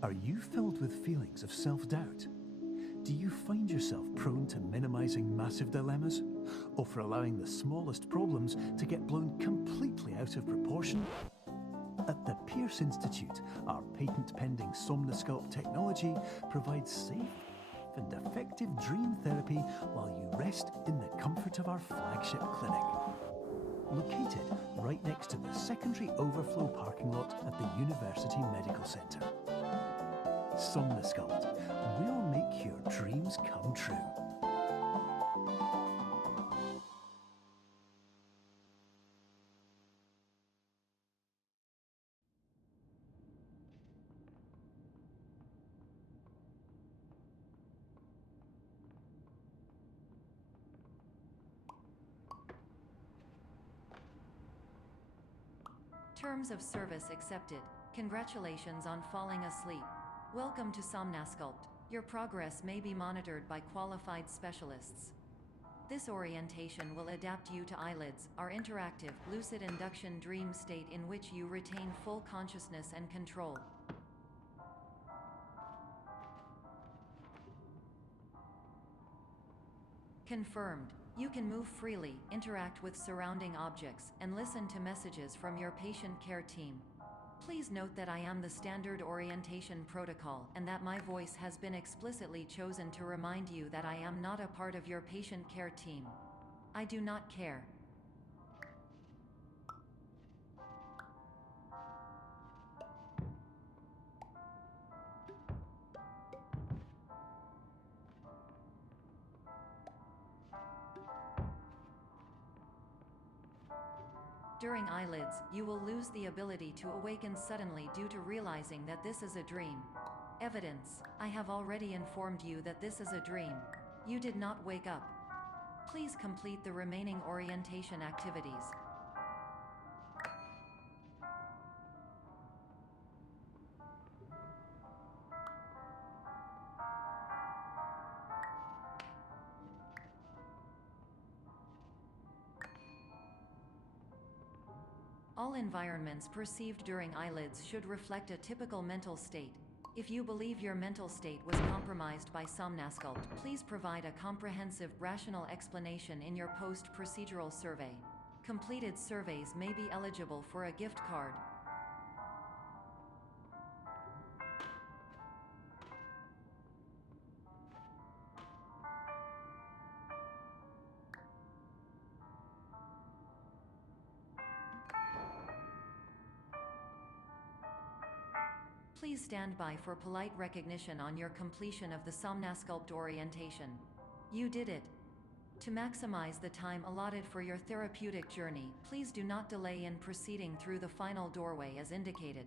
Are you filled with feelings of self-doubt? Do you find yourself prone to minimizing massive dilemmas, or for allowing the smallest problems to get blown completely out of proportion? At the Pierce Institute, our patent-pending Somnosculpt technology provides safe and effective dream therapy while you rest in the comfort of our flagship clinic. Located right next to the secondary overflow parking lot at the University Medical Centre. Somnosculpt, we'll make your dreams come true. Terms of service accepted. Congratulations on falling asleep. Welcome to Somnosculpt. Your progress may be monitored by qualified specialists. This orientation will adapt you to eyelids, our interactive, lucid induction dream state in which you retain full consciousness and control. Confirmed. You can move freely, interact with surrounding objects, and listen to messages from your patient care team. Please note that I am the standard orientation protocol and that my voice has been explicitly chosen to remind you that I am not a part of your patient care team. I do not care. During eyelids, you will lose the ability to awaken suddenly due to realizing that this is a dream. Evidence: I have already informed you that this is a dream. You did not wake up. Please complete the remaining orientation activities. All environments perceived during eyelids should reflect a typical mental state. If you believe your mental state was compromised by Somnosculpt, please provide a comprehensive, rational explanation in your post-procedural survey. Completed surveys may be eligible for a gift card. Please stand by for polite recognition on your completion of the Somnosculpt orientation. You did it. To maximize the time allotted for your therapeutic journey, please do not delay in proceeding through the final doorway as indicated.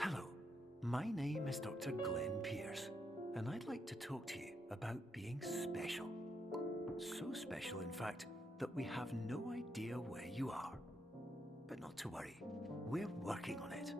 Hello, my name is Dr. Glenn Pierce, and I'd like to talk to you about being special. So special, in fact, that we have no idea where you are. But not to worry, we're working on it.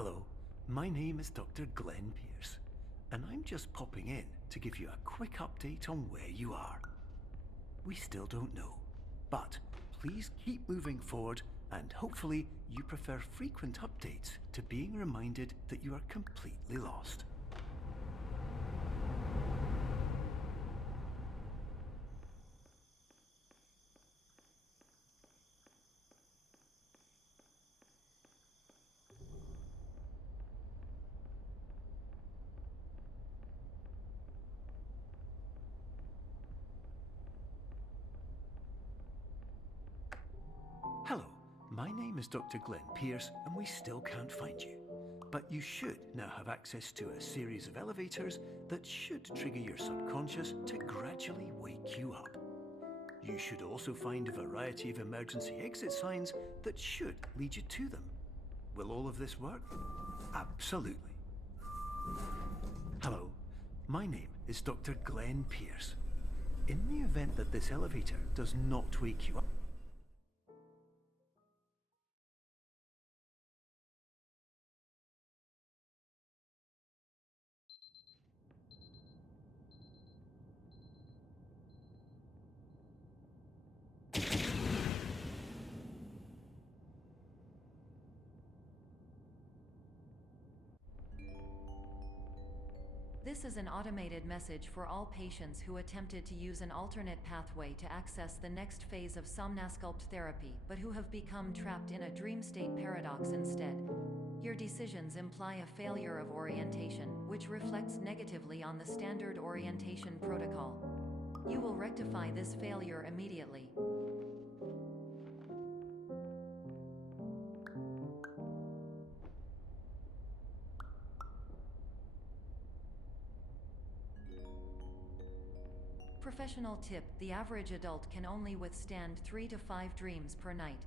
Hello, my name is Dr. Glenn Pierce, and I'm just popping in to give you a quick update on where you are. We still don't know, but please keep moving forward, and hopefully you prefer frequent updates to being reminded that you are completely lost. Hello, my name is Dr. Glenn Pierce, and we still can't find you. But you should now have access to a series of elevators that should trigger your subconscious to gradually wake you up. You should also find a variety of emergency exit signs that should lead you to them. Will all of this work? Absolutely. Hello, my name is Dr. Glenn Pierce. In the event that this elevator does not wake you up, This is an automated message for all patients who attempted to use an alternate pathway to access the next phase of somnasculpt therapy, but who have become trapped in a dream state paradox instead. Your decisions imply a failure of orientation, which reflects negatively on the standard orientation protocol. You will rectify this failure immediately. Professional tip: the average adult can only withstand 3 to 5 dreams per night.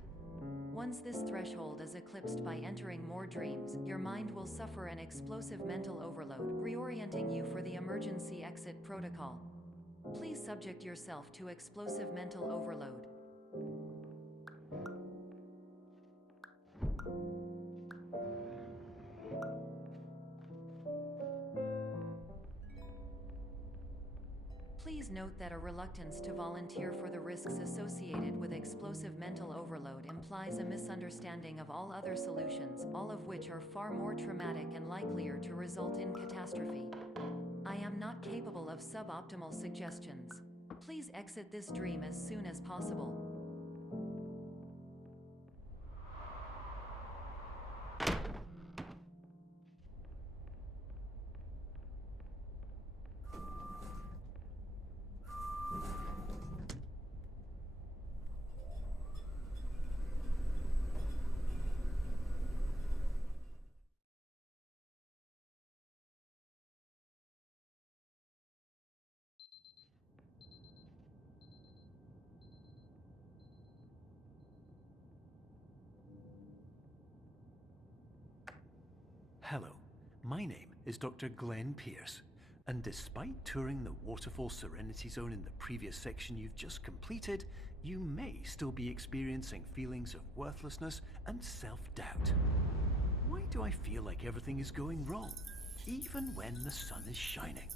Once this threshold is eclipsed by entering more dreams, your mind will suffer an explosive mental overload, reorienting you for the emergency exit protocol. Please subject yourself to explosive mental overload. Please note that a reluctance to volunteer for the risks associated with explosive mental overload implies a misunderstanding of all other solutions, all of which are far more traumatic and likelier to result in catastrophe. I am not capable of suboptimal suggestions. Please exit this dream as soon as possible. hello, my name is Dr. Glenn Pierce, and despite touring the Waterfall Serenity Zone in the previous section you've just completed, you may still be experiencing feelings of worthlessness and self-doubt. Why do I feel like everything is going wrong, even when the sun is shining?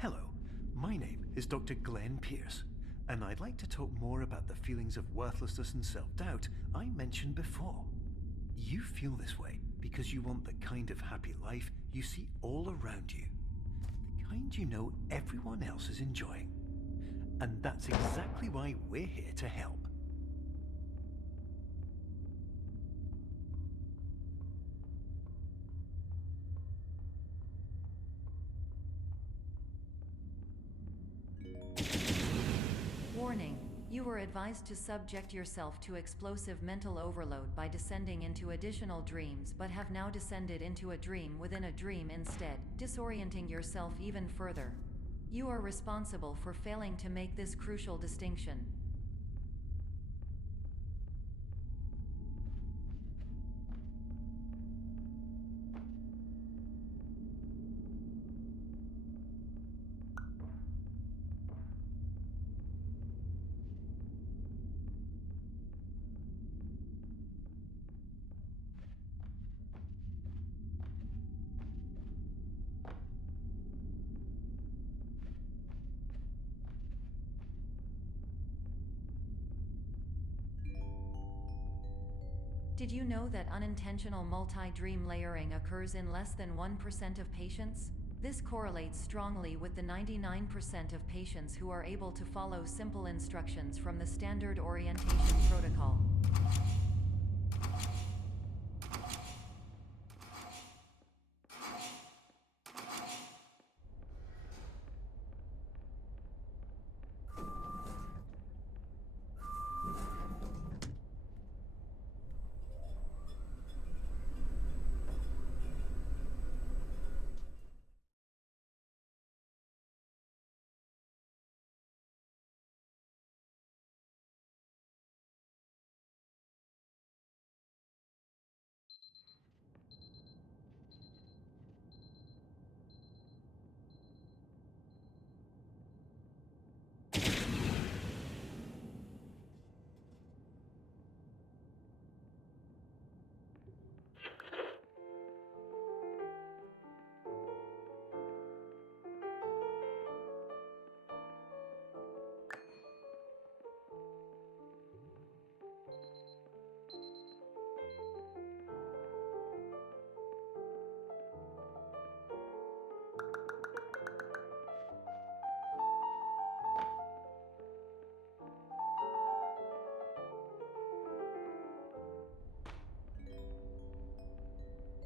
Hello, my name is Dr. Glenn Pierce, and I'd like to talk more about the feelings of worthlessness and self-doubt I mentioned before. You feel this way because you want the kind of happy life you see all around you, the kind you know everyone else is enjoying. And that's exactly why we're here to help. You were advised to subject yourself to explosive mental overload by descending into additional dreams, but have now descended into a dream within a dream instead, disorienting yourself even further. You are responsible for failing to make this crucial distinction. Did you know that unintentional multi-dream layering occurs in less than 1% of patients? This correlates strongly with the 99% of patients who are able to follow simple instructions from the standard orientation protocol.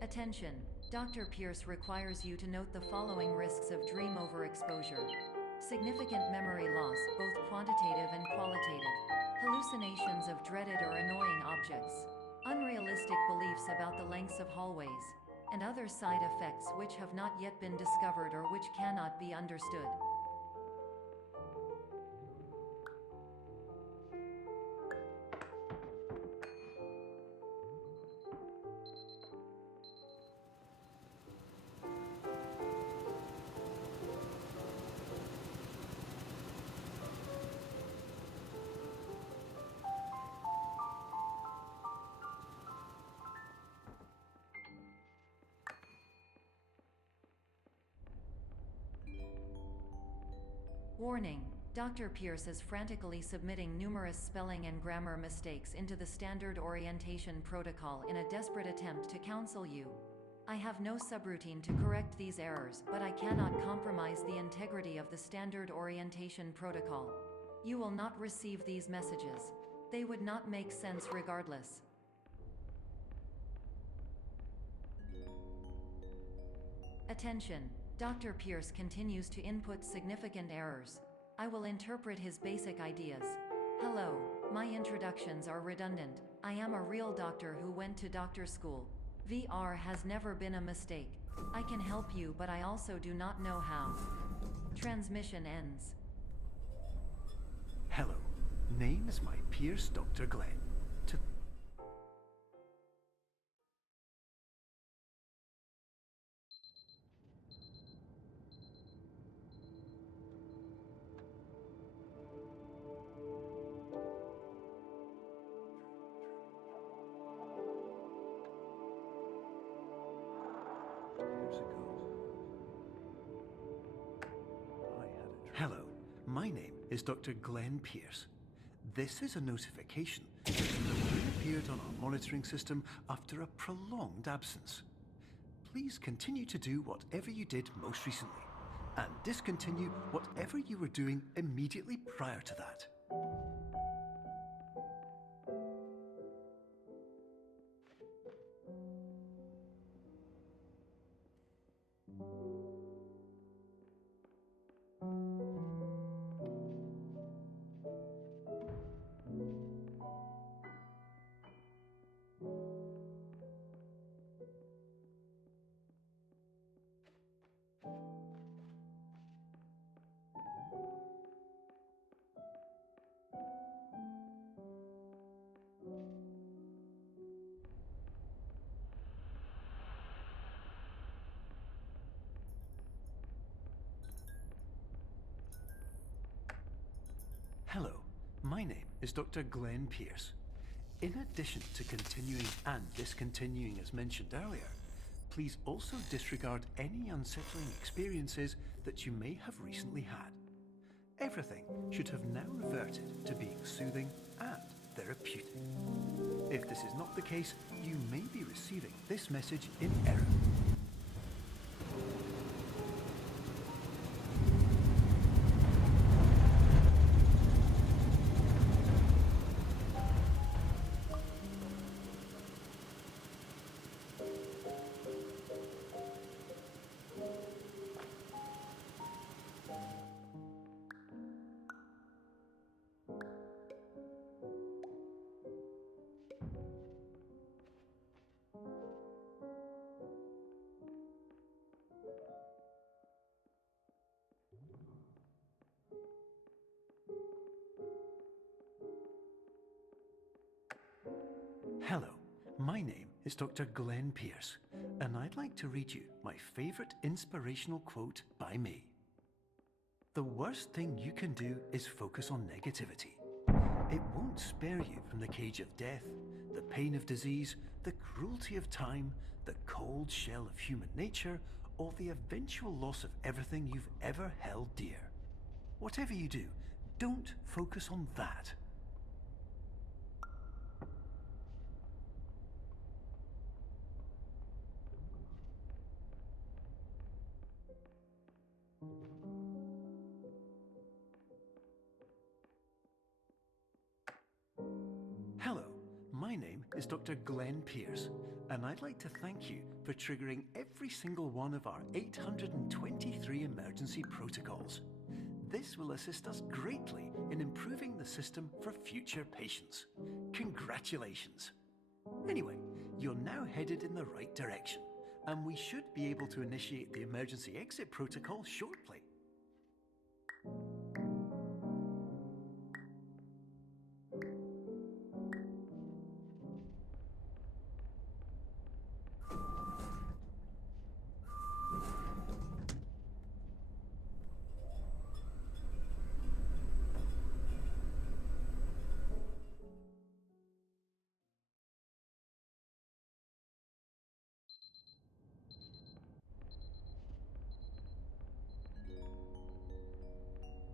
Attention! Dr. Pierce requires you to note the following risks of dream overexposure. Significant memory loss, both quantitative and qualitative. Hallucinations of dreaded or annoying objects. Unrealistic beliefs about the lengths of hallways. And other side effects which have not yet been discovered or which cannot be understood. Warning: Dr. Pierce is frantically submitting numerous spelling and grammar mistakes into the standard orientation protocol in a desperate attempt to counsel you. I have no subroutine to correct these errors, but I cannot compromise the integrity of the standard orientation protocol. You will not receive these messages. They would not make sense regardless. Attention! Dr. Pierce continues to input significant errors. I will interpret his basic ideas. Hello, my introductions are redundant. I am a real doctor who went to doctor school. VR has never been a mistake. I can help you, but I also do not know how. Transmission ends. Hello, name is my Pierce Dr. Glenn. To Hello, my name is Dr. Glenn Pierce. This is a notification that you have reappeared on our monitoring system after a prolonged absence. Please continue to do whatever you did most recently, and discontinue whatever you were doing immediately prior to that. Hello, my name is Dr. Glenn Pierce. In addition to continuing and discontinuing as mentioned earlier, please also disregard any unsettling experiences that you may have recently had. Everything should have now reverted to being soothing and therapeutic. If this is not the case, you may be receiving this message in error. Hello, my name is Dr. Glenn Pierce, and I'd like to read you my favourite inspirational quote by me. The worst thing you can do is focus on negativity. It won't spare you from the cage of death, the pain of disease, the cruelty of time, the cold shell of human nature, or the eventual loss of everything you've ever held dear. Whatever you do, don't focus on that. Hello, my name is Dr. Glenn Pierce, and I'd like to thank you for triggering every single one of our 823 emergency protocols. This will assist us greatly in improving the system for future patients. Congratulations! Anyway, you're now headed in the right direction, and we should be able to initiate the emergency exit protocol shortly.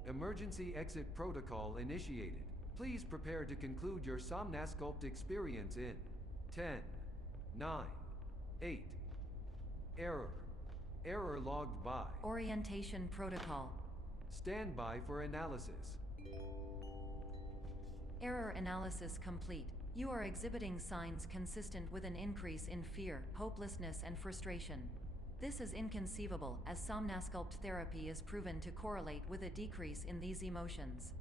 Emergency exit protocol initiated. Please prepare to conclude your Somnasculpt experience in 10, 9, 8. Error. Error logged by. Orientation protocol. Stand by for analysis. Error analysis complete. You are exhibiting signs consistent with an increase in fear, hopelessness, and frustration. This is inconceivable, as Somnasculpt therapy is proven to correlate with a decrease in these emotions.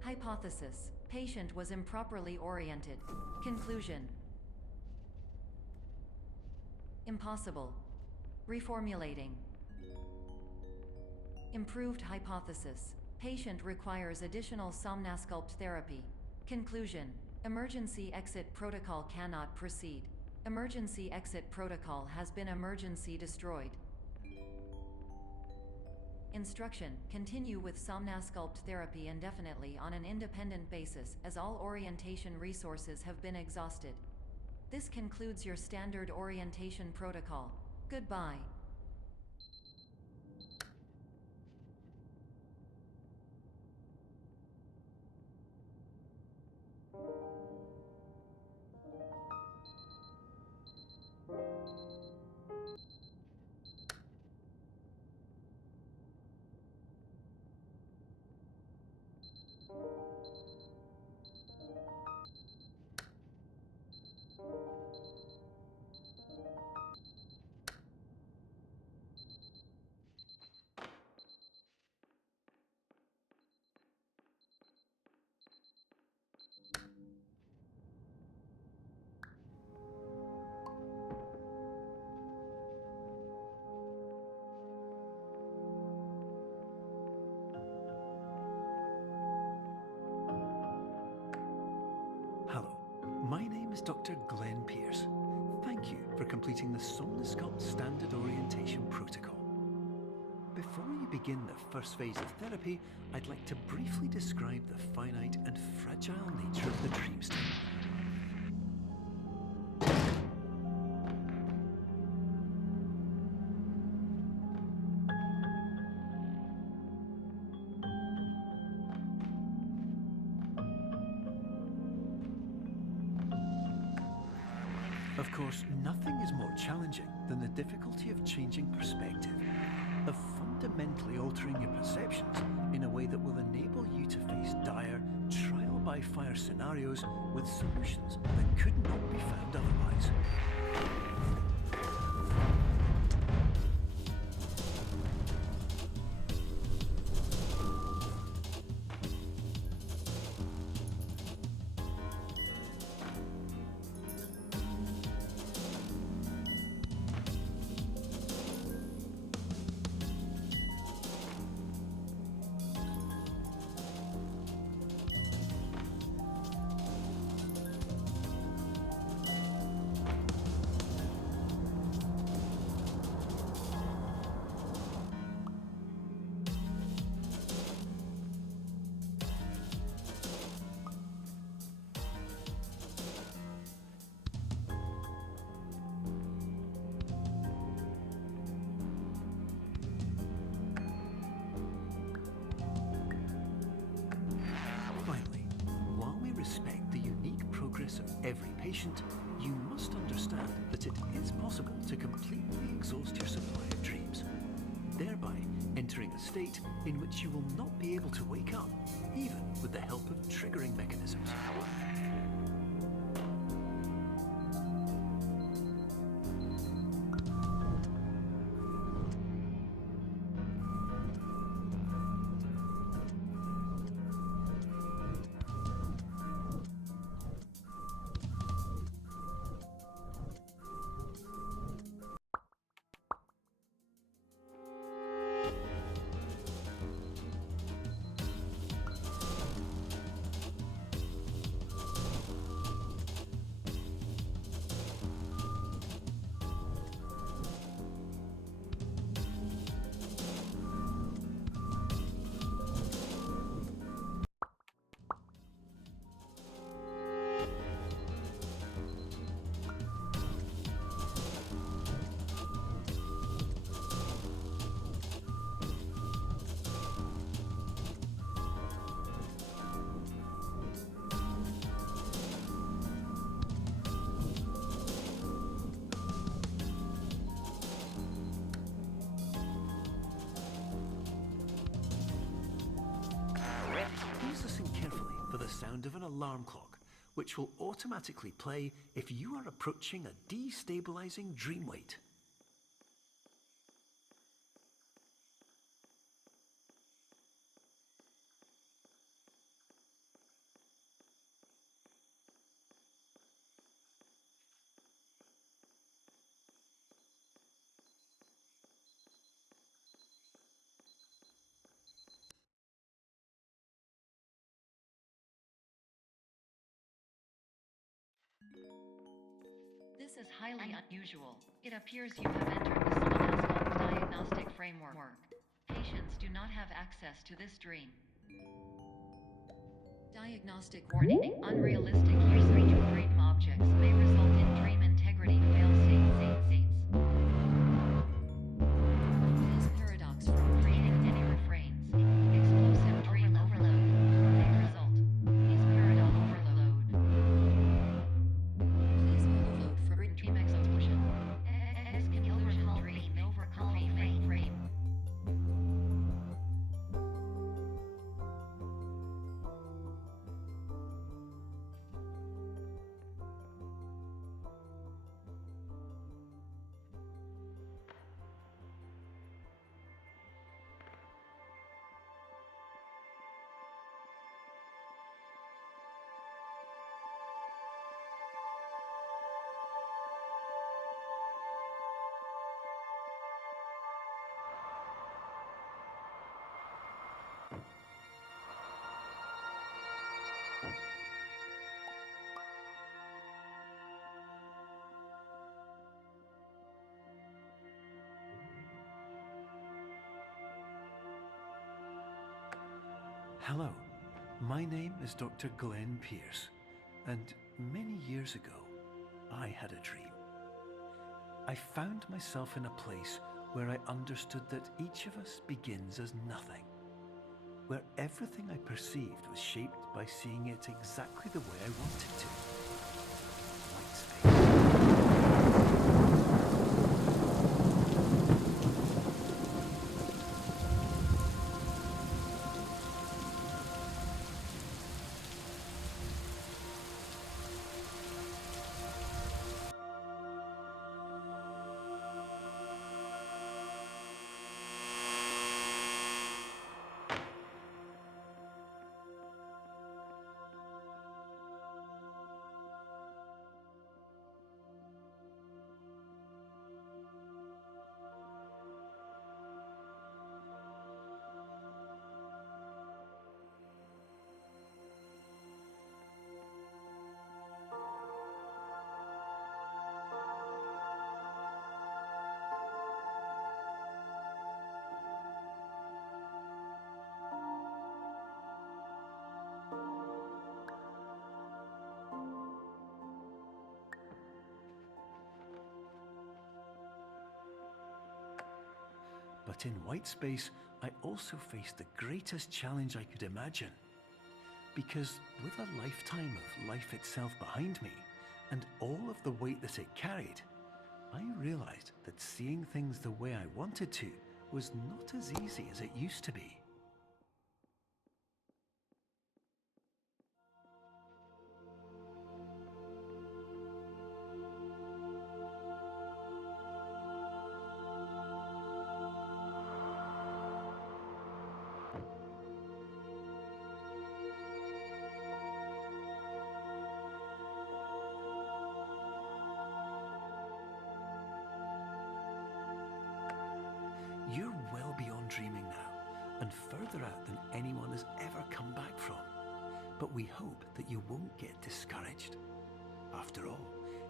Hypothesis: patient was improperly oriented. Conclusion: impossible. Reformulating. Improved hypothesis: patient requires additional Somnasculpt therapy. Conclusion: emergency exit protocol cannot proceed. Emergency exit protocol has been emergency destroyed. Instruction: continue with Somnasculpt therapy indefinitely on an independent basis, as all orientation resources have been exhausted. This concludes your standard orientation protocol. Goodbye. Hello, my name is Dr. Glenn Pierce. Thank you for completing the Somnasculpt Standard Orientation Protocol. Before you begin the first phase of therapy, I'd like to briefly describe the finite and fragile nature of the dream state. Of course, nothing is more challenging than the difficulty of changing perspective, of fundamentally altering your perceptions in a way that will enable you to face dire, trial-by-fire scenarios with solutions that could not be found otherwise. Of every patient, you must understand that it is possible to completely exhaust your supply of dreams, thereby entering a state in which you will not be able to wake up, even with the help of triggering mechanisms. Sound of an alarm clock, which will automatically play if you are approaching a destabilizing dream weight. This is highly unusual. It appears you have entered the Superliminal diagnostic framework. Patients do not have access to this dream. Diagnostic warning. Unrealistic use of dream objects may result in dream integrity fail-states. This paradox from creating any refrains. Explosive dream overload may result. Is paradox overload. Please overload for dream explosion. Exclusion dream overcall frame. Hello, my name is Dr. Glenn Pierce, and many years ago, I had a dream. I found myself in a place where I understood that each of us begins as nothing, where everything I perceived was shaped by seeing it exactly the way I wanted to. White space. But in white space, I also faced the greatest challenge I could imagine. Because with a lifetime of life itself behind me, and all of the weight that it carried, I realized that seeing things the way I wanted to was not as easy as it used to be. You're well beyond dreaming now, and further out than anyone has ever come back from. But we hope that you won't get discouraged. After all,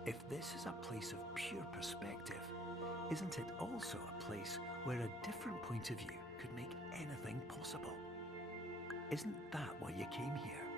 if this is a place of pure perspective, isn't it also a place where a different point of view could make anything possible? Isn't that why you came here?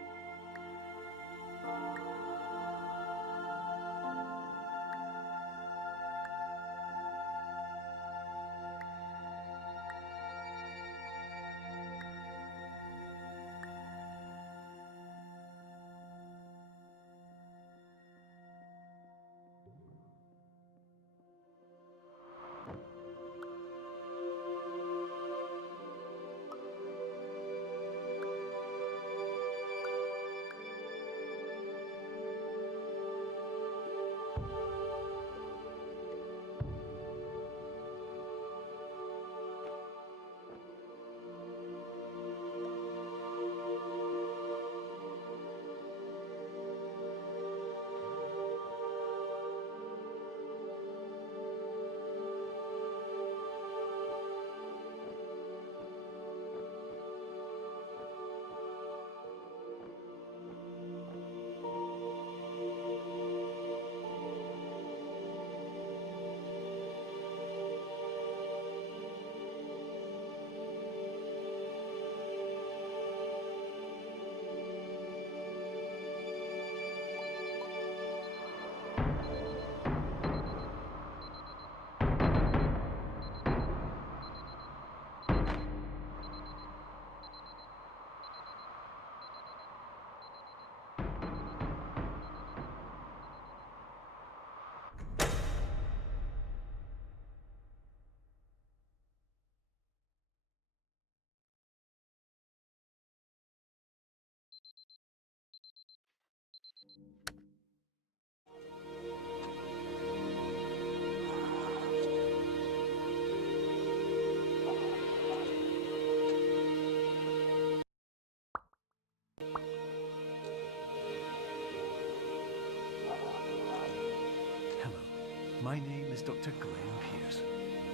My name is Dr. Glenn Pierce,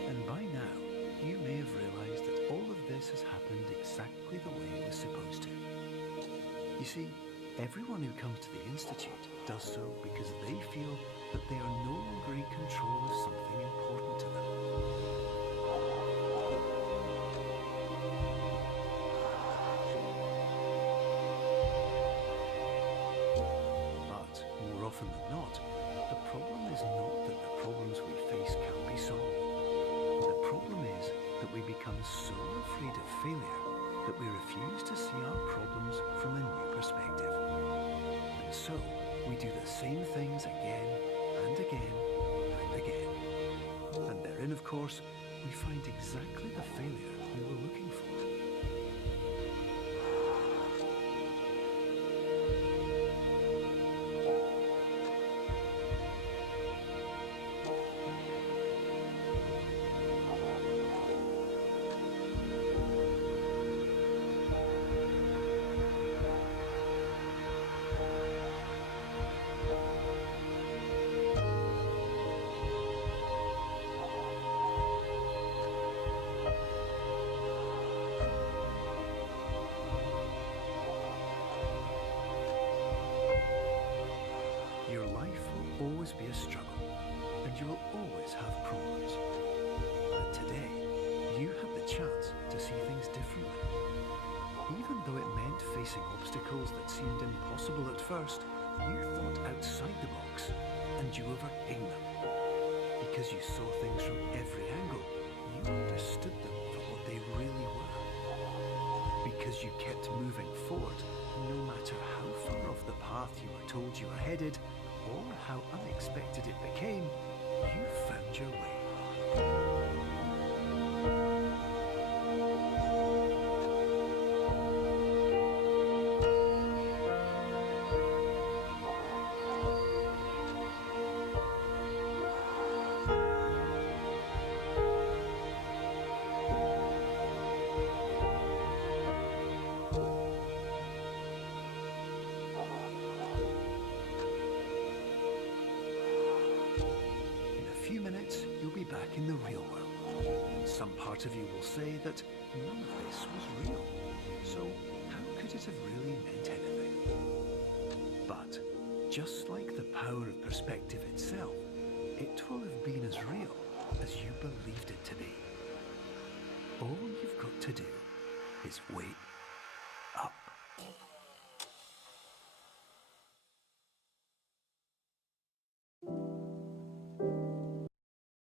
and by now you may have realized that all of this has happened exactly the way it was supposed to. You see, everyone who comes to the Institute does so because they feel that they are no longer in control of something important to them. become so afraid of failure that we refuse to see our problems from a new perspective. And so, we do the same things again and again and again. And therein, of course, we find exactly the failure we were looking for. Your life will always be a struggle, and you will always have problems. But today, you have the chance to see things differently. Even though it meant facing obstacles that seemed impossible at first, you thought outside the box, and you overcame them. Because you saw things from every angle, you understood them for what they really were. Because you kept moving forward, no matter how far off the path you were told you were headed, or how unexpected it became, you found your way. In a few minutes, you'll be back in the real world. And some part of you will say that none of this was real. So how could it have really meant anything? But just like the power of perspective itself, it will have been as real as you believed it to be. All you've got to do is wait